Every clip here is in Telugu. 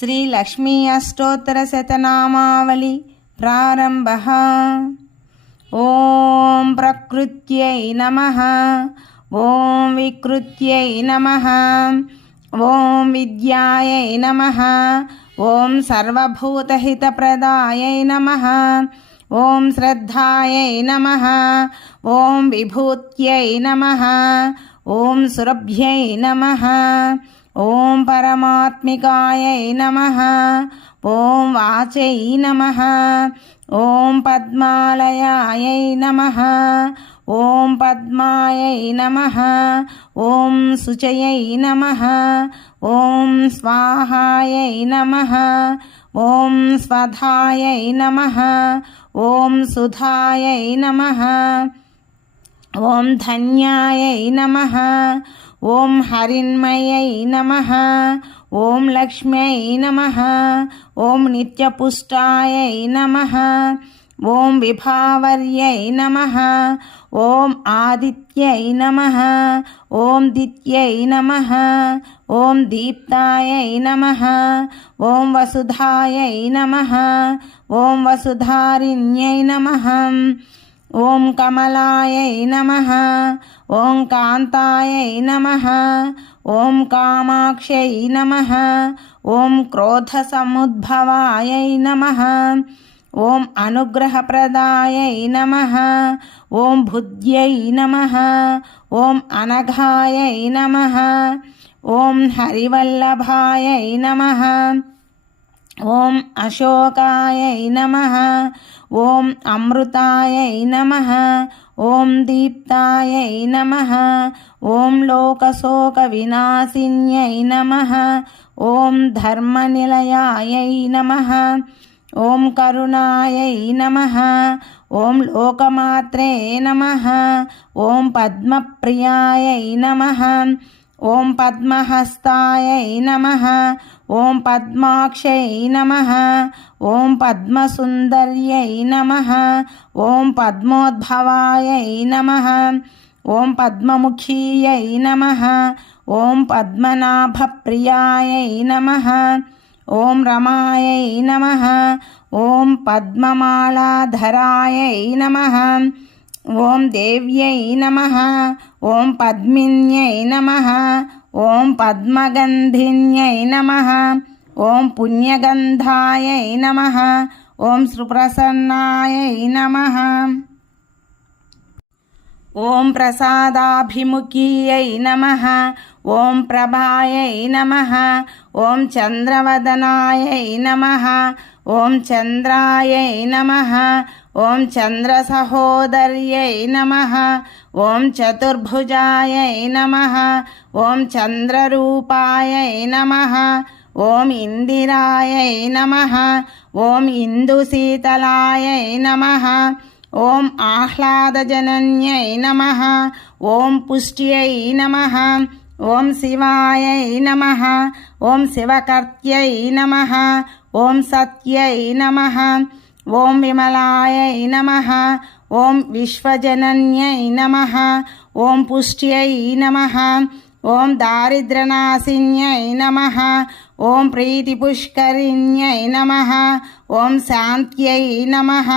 శ్రీ లక్ష్మీ అష్టోత్తర శతనామావళి ప్రారంభః. ఓం ప్రకృత్యై నమః, ఓం వికృత్యై నమః, ఓం విద్యాయై నమః, ఓం సర్వభూతహితప్రదాయై నమః, ఓం శ్రద్ధాయై నమః, ఓం విభూత్యై నమః, ఓం సురభ్యై నమః, ఓం పరమాత్మికాయై నమః, ఓం వాచై నమః, ఓం పద్మాలయాయై నమః, ఓం పద్మాయై నమః, ఓం శుచయై నమః, ఓం స్వాహాయై నమః, ఓం స్వధాయై నమః, ఓం సుధాయై నమః, ఓం ధన్యాయై నమః, ఓం హరిన్మయై నమః, ఓం లక్ష్మ్యై నమః, ఓం నిత్యపుష్టాయై నమః, ఓం విభావర్యై నమః, ఓం ఆదిత్యై నమః, ఓం దిత్యై నమః, ఓం దీప్తాయై నమః, ఓం వసుధాయై నమః, ఓం వసుధారిణ్యై నమః, ఓం కమలాయై నమః, ఓం కాంతాయై నమః, ఓం కామాక్షై నమః, ఓం క్రోధసముద్భవాయై నమః, ఓం అనుగ్రహప్రదాయై నమః, ఓం బుద్ధ్యై నమః, ఓం అనఘాయై నమః, ఓం హరివల్లభాయై నమః, ఓం అశోకాయై నమః, ఓం అమృతాయై నమః, ఓం దీప్తాయై నమః, ఓం లోకశోక వినాశిన్యై నమః, ఓం ధర్మనిలయాయై నమః, ఓం కరుణాయై నమః, ఓం లోకమాత్రే నమః, ఓం పద్మప్రియాయై నమః, ఓం పద్మహస్తాయై నమః, ఓం పద్మాక్షై నమః, ఓం పద్మసుందర్యై నమః, ఓం పద్మోద్భవాయై నమః, ఓం పద్మముఖీయై నమః, ఓం పద్మనాభప్రియాయై నమః, ఓం రమాయై నమః, ఓం పద్మమాలాధరాయై నమః, ఓం దేవ్యై నమః, ఓం పద్మిన్యై నమః, ఓం పద్మగంధిన్యై నమః, ఓం పుణ్యగంధాయై నమః, ఓం సుప్రసన్నాయై నమః, ఓం ప్రసాదాభిముఖీయై నమః, ఓం ప్రభాయై నమః, ఓం చంద్రవదనాయై నమః, ఓం చంద్రాయై నమః, ఓం చంద్రసహోదర్యై నమః, ఓం చతుర్భుజాయై నమః, ఓం చంద్రరూపాయై నమః, ఓం ఇందిరాయై నమః, ఓం ఇందుశీతలాయై నమః, ఓం ఆహ్లాదజనన్యై నమః, ఓం పుష్ట్యై నమః, ఓం శివాయై నమః, ఓం శివకర్త్యై నమః, ఓం సత్యై నమః, ఓం విమలాయై నమః, ఓం విశ్వజనన్యై నమః, ఓం పుష్ట్యై నమః, ఓం దారిద్ర్యనాశిన్యై నమః, ఓం ప్రీతిపుష్కరిణ్యై నమః, ఓం శాంత్యై నమః,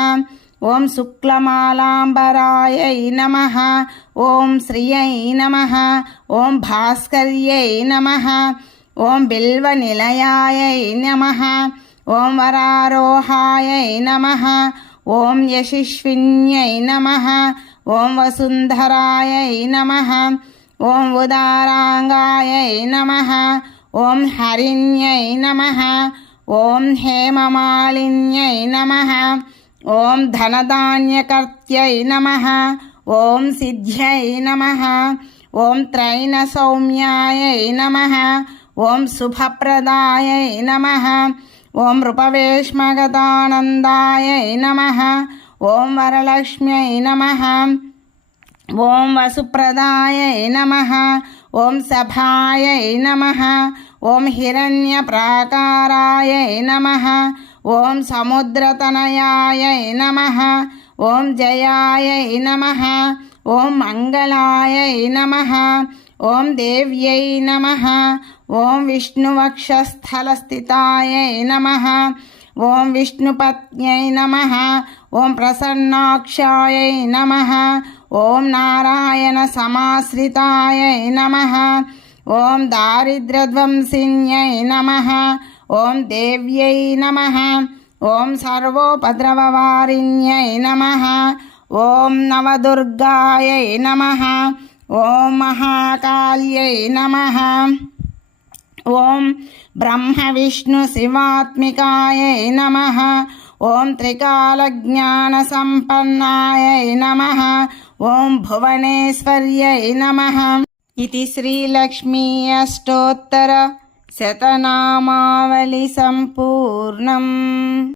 ఓం శుక్లమాలాంబరాయై నమః, ఓం శ్రియై నమః, ఓం భాస్కర్యై నమః, ఓం బిల్వనిలయాయై నమః, ఓం వరారోహాయై నమః, ఓం యశస్విన్యై నమః, ఓం వసుంధరాయై నమః, ఓం ఉదారాంగాయై నమః, ఓం హరిణ్యై నమః, ఓం హేమమాలిన్యై నమః, ఓం ధనధాన్యకర్త్యై నమః, ఓం సిద్ధ్యై నమః, ఓం త్రైణసౌమ్యాయై నమః, ఓం శుభప్రదాయై నమః, ఓం రూపవేష్మగతానందాయై నమః, ఓం వరలక్ష్మ్యై నమః, ఓం వసుప్రదాయై నమః, ఓం సభాయై నమః, ఓం హిరణ్యప్రాకారాయై నమః, ఓం సముద్రతనయాయై నమః, ఓం జయాయై నమః, ఓం మంగళాయై నమః, ఓం దేవ్యై నమః, ఓం విష్ణువక్షస్థలస్థితాయై నమః. ఓం విష్ణుపత్న్యై నమః. ఓం ప్రసన్నాక్షాయై నమః. ఓం నారాయణ సమాశ్రితాయై నమః. ఓం దారిద్ర్యధ్వంసిన్యై నమః. ఓం దేవ్యై నమః. ఓం సర్వోపద్రవవారిణ్యై నమః. ఓం నవదుర్గాయై నమః. ఓం మహాకాళ్యై నమః. ఓం బ్రహ్మ విష్ణు శివాత్మికాయై నమః. ఓం త్రికాలజ్ఞానసంపన్నాయై నమః. ఓం భువనేశ్వర్యై నమః. ఇది శ్రీలక్ష్మీ అష్టోత్తర శతనామావళి సంపూర్ణం.